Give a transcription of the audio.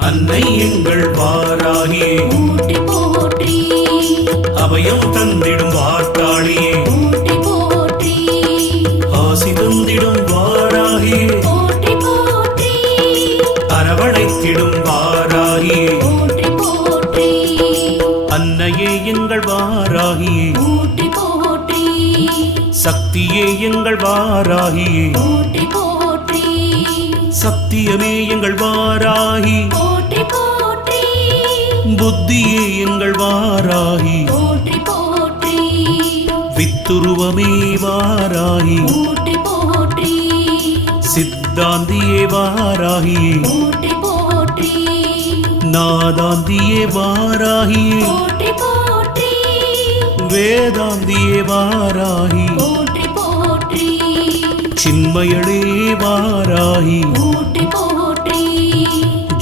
அன்னை எங்கள் வாராகியே போற்றி போற்றி அபயம் தந்திடும் வார்த்தாளியே போற்றி போற்றி ஆசி தந்திடும் வாராகியே போற்றி போற்றி அரவணைத்திடும் வாராகியே போற்றி போற்றி அன்னையே எங்கள் வாராகியே போற்றி போற்றி சக்தியே எங்கள் வாராகியே போற்றி போற்றி சத்தியமே எங்கள் வாராகி போற்றி போற்றி புத்தியே எங்கள் வாராகி போற்றி போற்றி வித்துருவமே வாராகி போற்றி போற்றி சித்தாந்தியே வாராகியே போற்றி போற்றி நாதாந்தியே வாராகியே போற்றி போற்றி வேதாந்தியே வாராகி போற்றி போற்றி சின்மயளே வாராகி போற்றி போற்றி